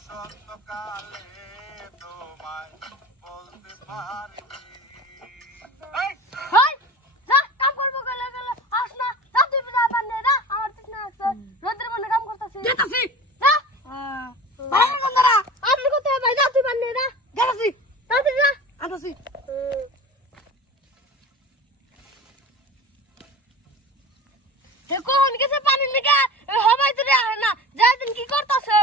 বসন্তকালে তোমায় বলতে পারিনি। হেই যা কাম করব গেলে গেলে আস না যা তুই যা বান্নে না আমার ঠিক না আছে রোদের মনে কাম করতেছিস যেতাছি যা ভালো বন্ধুরা আপনি কোথায় ভাই যা তুই বান্নে না গেলাছি তাড়াতাড়ি যা আনতাছি দেখো অনেকে পানি নিকে হবাই তুই আহে না যাই দিন কি করতেছে